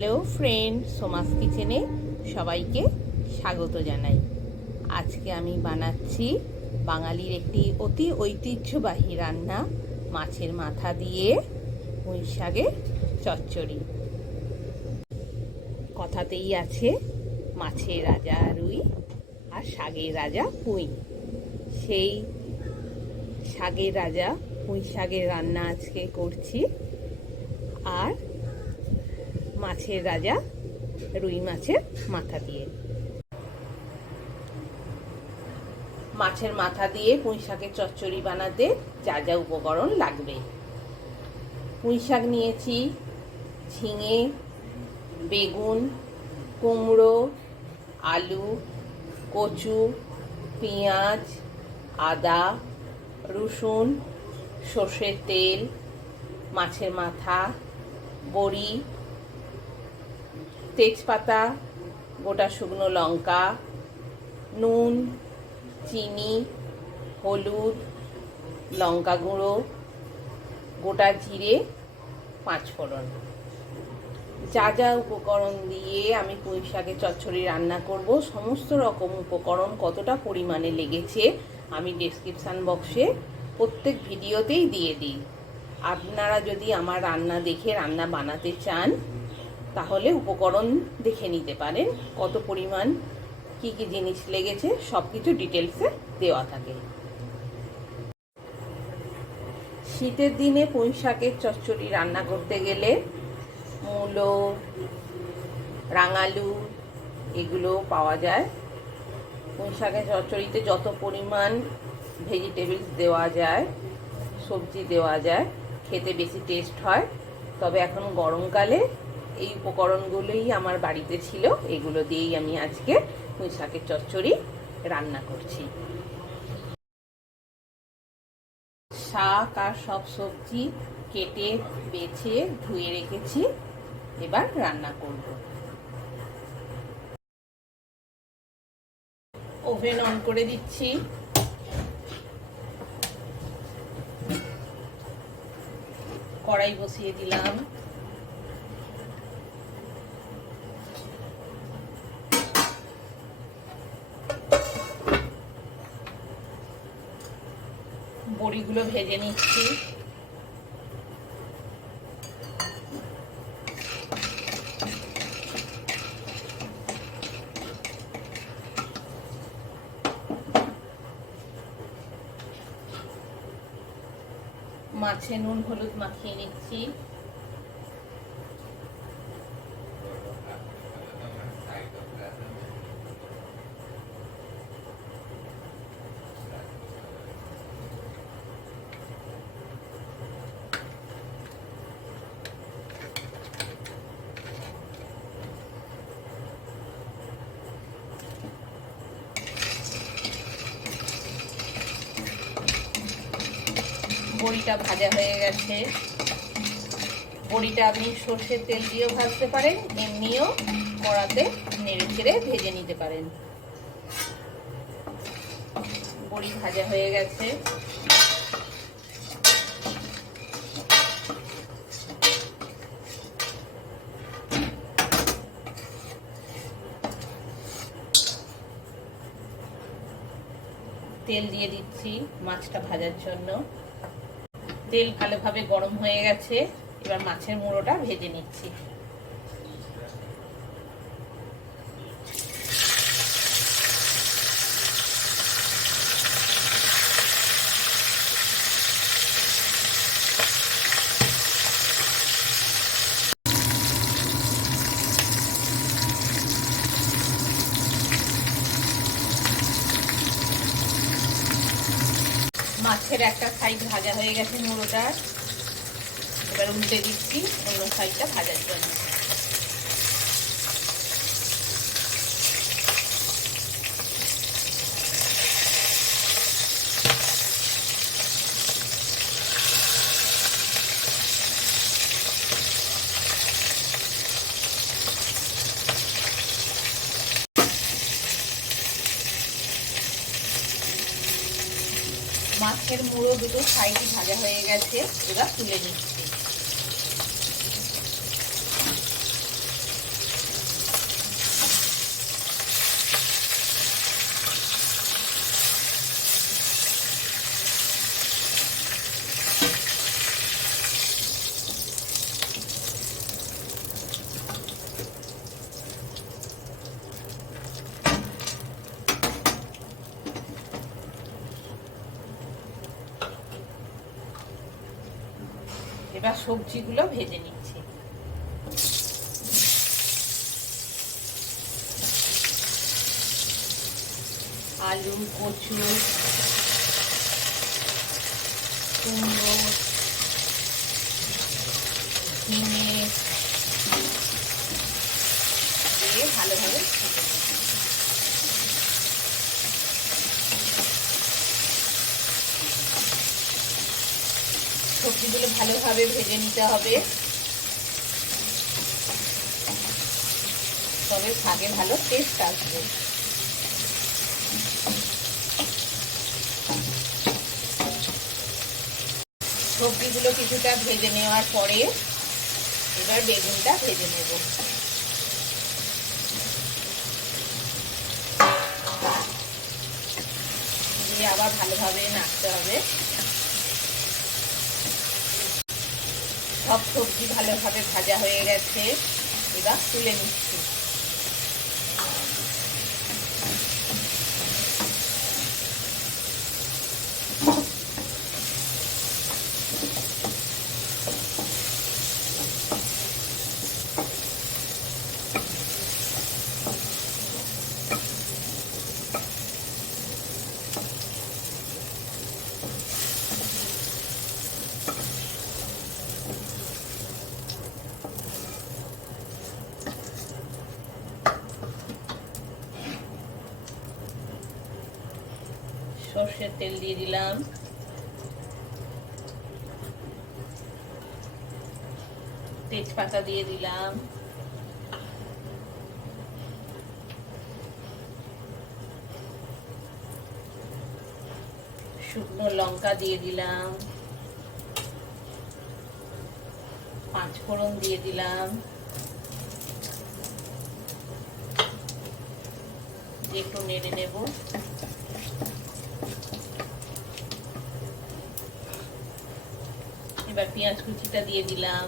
Hello friend, Soma's কিচেনে সবাইকে স্বাগত জানাই। আজকে আমি বানাচ্ছি বাঙালির একটি অতি ঐতিহ্যবাহী রান্না, মাছের মাথা দিয়ে পুঁই শাকের চচ্চড়ি। কথাতেই আছে মাছের রাজা রুই আর শাকের রাজা পুঁই। সেই শাকের রাজা পুঁই শাকের রান্না আজকে করছি। আর মাছের রাজা রুই মাছের মাথা দিয়ে। মাছের মাথা দিয়ে পুঁই শাকের চচ্চড়ি বানাতে যা যা উপকরণ লাগবে: পুঁই শাক নিয়েছি, ঝিঙে, বেগুন, কুমড়ো, আলু, কচু, পেঁয়াজ, আদা, রসুন, সর্ষের তেল, মাছের মাথা, বড়ি, তেজপাতা, গোটা শুকনো লঙ্কা, নুন, চিনি, হলুদ, লঙ্কা গুঁড়ো, গোটা জিরে, পাঁচফোড়ন। যা যা উপকরণ দিয়ে আমি পুঁই শাকের চচ্চড়ি রান্না করব, সমস্ত রকম উপকরণ কতটা পরিমাণে লেগেছে আমি ডেসক্রিপশান বক্সে প্রত্যেক ভিডিওতেই দিয়ে দিই। আপনারা যদি আমার রান্না দেখে রান্না বানাতে চান তাহলে উপকরণ দেখে নিতে পারেন, কত পরিমাণ কি কি জিনিস লেগেছে সব কিছু ডিটেলসে দেওয়া থাকে। শীতের দিনে পুঁই শাকের চচ্চড়ি রান্না করতে গেলে মূলো, রাঙালু এগুলো পাওয়া যায়। পুঁই শাকের চচ্চড়িতে যত পরিমাণ ভেজিটেবলস দেওয়া যায়, সবজি দেওয়া যায়, খেতে বেশি টেস্ট হয়। তবে এখন গরমকালে এই উপকরণগুলোই আমার বাড়িতে ছিল, এগুলো দিয়েই আমি আজকে পুঁই শাকের চচ্চড়ি রান্না করছি। শাক আর সব সবজি কেটে বেছে ধুয়ে রেখেছি, এবার রান্না করব। ওভেন অন করে দিচ্ছি। কড়াই বসিয়ে দিলাম। বড়িগুলো ভেজে নিচ্ছি। মাছে নুন হলুদ মাখিয়ে নিচ্ছি। বড়িটা ভাজা হয়ে গেছে। বড়িটা আপনি সর্ষের তেল দিয়েও ভাজতে পারেন, এমনিও কড়াতে নেড়ে চেড়ে ভেজে নিতে পারেন। বড়ি ভাজা হয়ে গেছে। তেল দিয়ে দিচ্ছি মাছটা ভাজার জন্য। তেল ভালোভাবে গরম হয়ে গেছে, এবার মাছের মুড়োটা ভেজে নিচ্ছি। মাছের একটা সাইড ভাজা হয়ে গেছে মুড়োটার, এবার উল্টে দিচ্ছি অন্য সাইডটা ভাজার জন্য। মাছের মুড়ো দুটো সাইডই ভাজা হয়ে গেছে, এবার তুলে নিচ্ছি। সবজিগুলো ভেজে নিচ্ছি। আলু, কচু, কুমড়ো, ঝিঙে দিয়ে ভালোভাবে সবজিগুলো ভালোভাবে ভেজে নিতে হবে, তবে শাকে ভালো টেস্ট আসবে। সবজিগুলো কিছুটা ভেজে নেওয়ার পরে এবার বেগুনটা ভেজে নেব। দিয়ে আবার ভালোভাবে নাড়তে হবে। সব সবজি ভালোভাবে ভাজা হয়ে গেছে, এবার তুলে নিচ্ছি। সর্ষের তেল দিয়ে দিলাম, তেজপাতা দিয়ে দিলাম, শুকনো লঙ্কা দিয়ে দিলাম, পাঁচফোড়ন দিয়ে দিলাম, একটু নেড়ে নেব। এবার পেঁয়াজ কুচিটা দিয়ে দিলাম,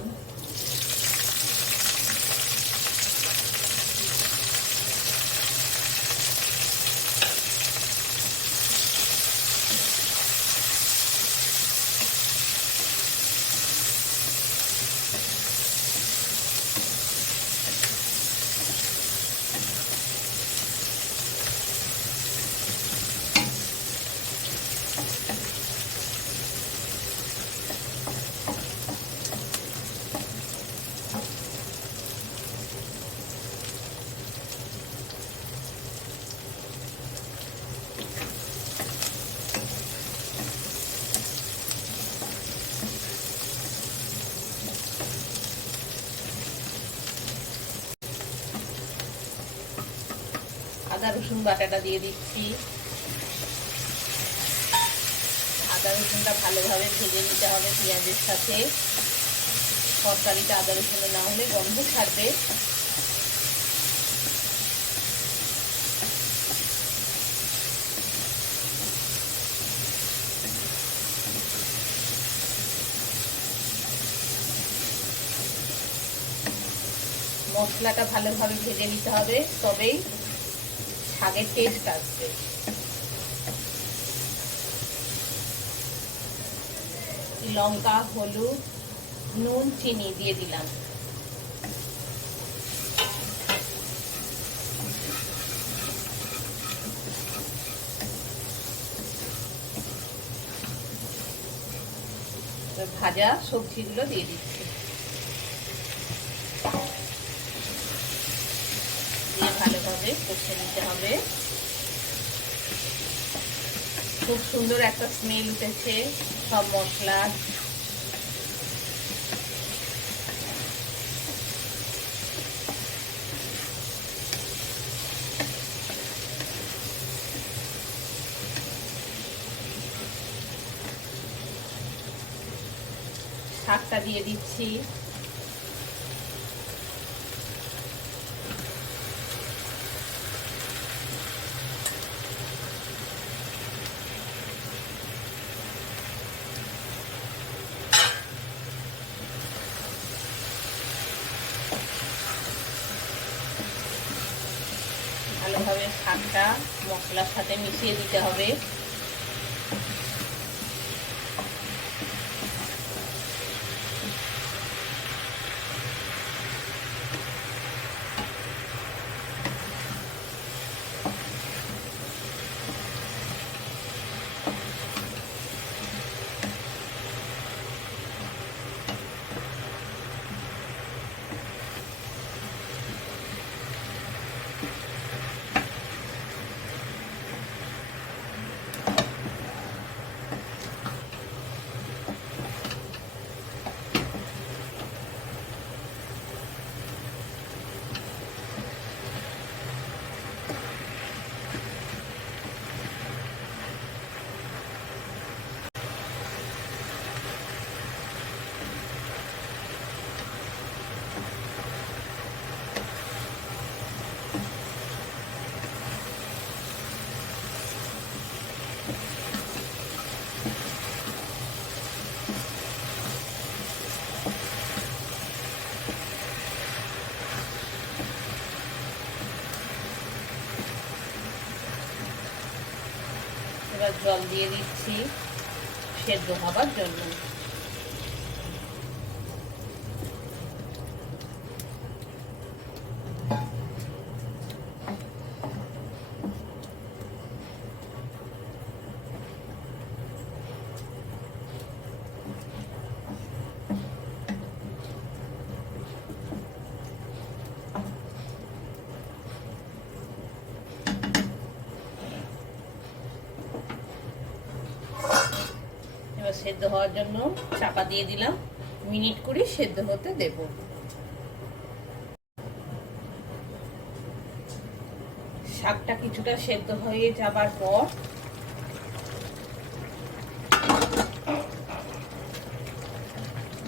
আদা রসুন বাটাটা দিয়ে দিচ্ছি। আদা রসুনটা ভালোভাবে ভেজে নিতে হবে পেঁয়াজের সাথে। তরকারিটা আদা রসুন না হলে গন্ধ ছাড়বে। মশলাটা ভালোভাবে ভেজে নিতে হবে, তবেই শাকের টেস্ট আসবে। লঙ্কা, হলুদ, নুন, চিনি দিয়ে দিলাম। ভাজা সবজিগুলো দিয়ে দিচ্ছি, দিয়ে ভালোভাবে কষে নিতে হবে। খুব সুন্দর একটা স্মেল উঠেছে সব মশলার। শাকটা দিয়ে দিচ্ছি, ভালোভাবে শাকটা মশলার সাথে মিশিয়ে দিতে হবে। এবার জল দিয়ে দিচ্ছি সেদ্ধ হবার জন্য। সেদ্ধ হওয়ার জন্য চাপা দিয়ে দিলাম, মিনিট 20 সেদ্ধ হতে দেব। শাকটা কিছুটা সেদ্ধ হয়ে যাবার পর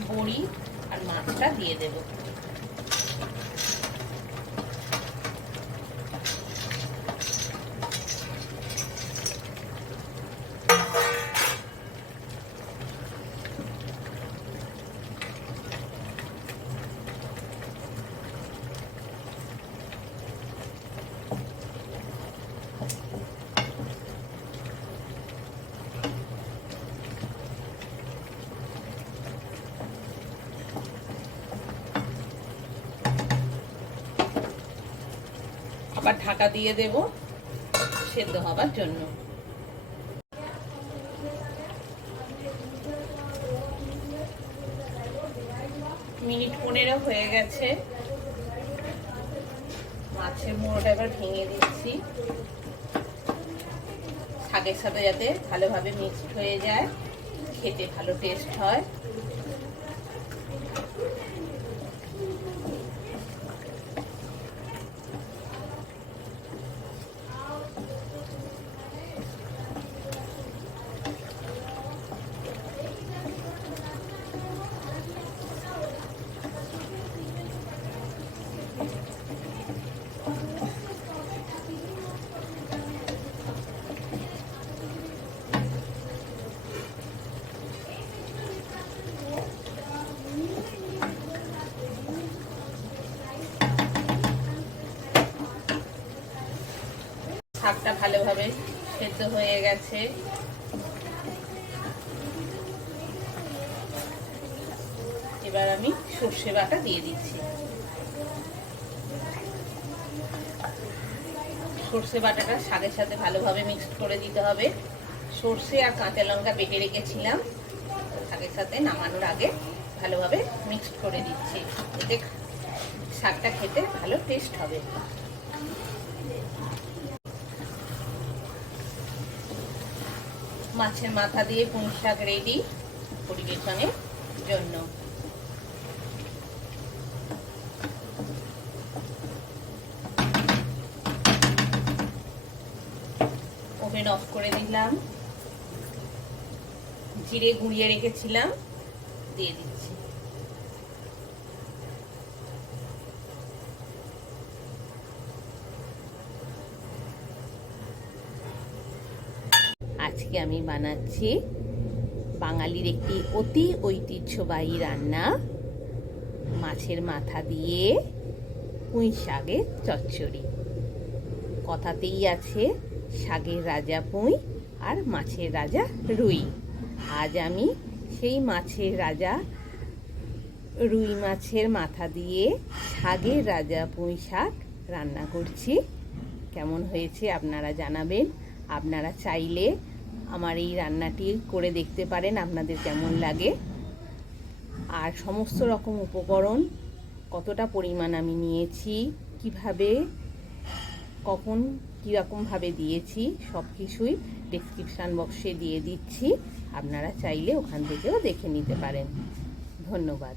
বড়ি আর মাছটা দিয়ে দেব। আবার ঢাকা দিয়ে দেব সেদ্ধ হবার জন্য। মিনিট 15 হয়ে গেছে। মাছের মুড়োটা এবার ভেঙে দিচ্ছি, শাকের সাথে যাতে ভালোভাবে মিক্সড হয়ে যায়, খেতে ভালো টেস্ট হয়। শাকটা ভালোভাবে সেদ্ধ হয়ে গেছে। এবার আমি সর্ষে বাটা দিয়ে দিচ্ছি। সর্ষে বাটাটা শাকের সাথে ভালোভাবে মিক্সড করে দিতে হবে। সর্ষে আর কাঁচা লঙ্কা বেটে রেখেছিলাম, শাকের সাথে নামানোর আগে ভালোভাবে মিক্সড করে দিচ্ছি, এতে শাকটা খেতে ভালো টেস্ট হবে। মাছের মাথা দিয়ে পুঁই শাক রেডি পরিবেশনের জন্য। ওভেন অফ করে দিলাম, জিরে গুঁড়িয়ে রেখেছিলাম দিয়ে দিচ্ছি। আজকে আমি বানাচ্ছি বাঙালির একটি অতি ঐতিহ্যবাহী রান্না, মাছের মাথা দিয়ে পুঁই শাকের চচ্চড়ি। কথাতেই আছে শাকের রাজা পুঁই আর মাছের রাজা রুই। আজ আমি সেই মাছের রাজা রুই মাছের মাথা দিয়ে শাকের রাজা পুঁই শাক রান্না করছি। কেমন হয়েছে আপনারা জানাবেন। আপনারা চাইলে আমার এই রান্নাটি করে দেখতে পারেন, আপনাদের কেমন লাগে। আর সমস্ত রকম উপকরণ কতটা পরিমাণ আমি নিয়েছি, কিভাবে কখন কীরকমভাবে দিয়েছি সব কিছুই ডেসক্রিপশান বক্সে দিয়ে দিচ্ছি, আপনারা চাইলে ওখান থেকেও দেখে নিতে পারেন। ধন্যবাদ।